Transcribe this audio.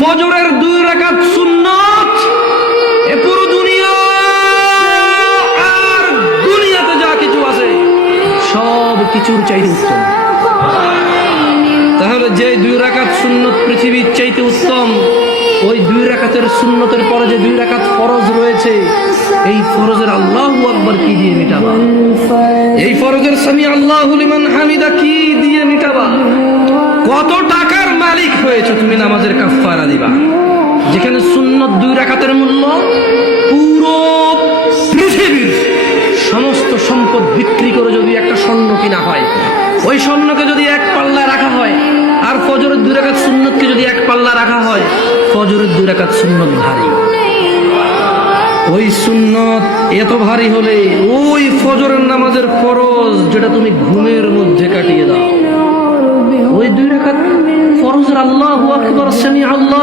ফজরের 2 রাকাত সুন্নাত এ পুরো দুনিয়া আর দুনিয়াতে যা কিছু আছে সব কিছুর চাইতে উত্তম। তাহলে যে 2 রাকাত সুন্নত পৃথিবীর চাইতে উত্তম, ওই 2 রাকাতের সুন্নতের পরে যে 2 রাকাত ফরজ রয়েছে, এই ফরজের আল্লাহু আকবার কি দিয়ে মিটাবা? এই ফরজের সামি আল্লাহু লিমান হামিদা কি দিয়ে মিটাবা? কত টাকার মালিক হয়েছে তুমি নামাজের কাফারা দিবা? যেখানে সুন্নত 2 রাকাতের মূল্য পুরো পৃথিবীর সমস্ত সম্পদ বিক্রি করে যদি একটা স্বর্ণ কিনা হয়, ওই স্বর্ণকে যদি এক পাল্লা রাখা হয়, আর ফজরের 2 রাকাত সুন্নতকে যদি এক পাল্লা রাখা হয়, ফজরের 2 রাকাত সুন্নত ভারী। ওই সুন্নত এত ভারী হলে ওই ফজরের নামাজের ফরজ যেটা তুমি ঘুমের মধ্যে কাটিয়ে দাও, ওই 2 রাকাত ফরজের আল্লাহু আকবার সামি আল্লাহ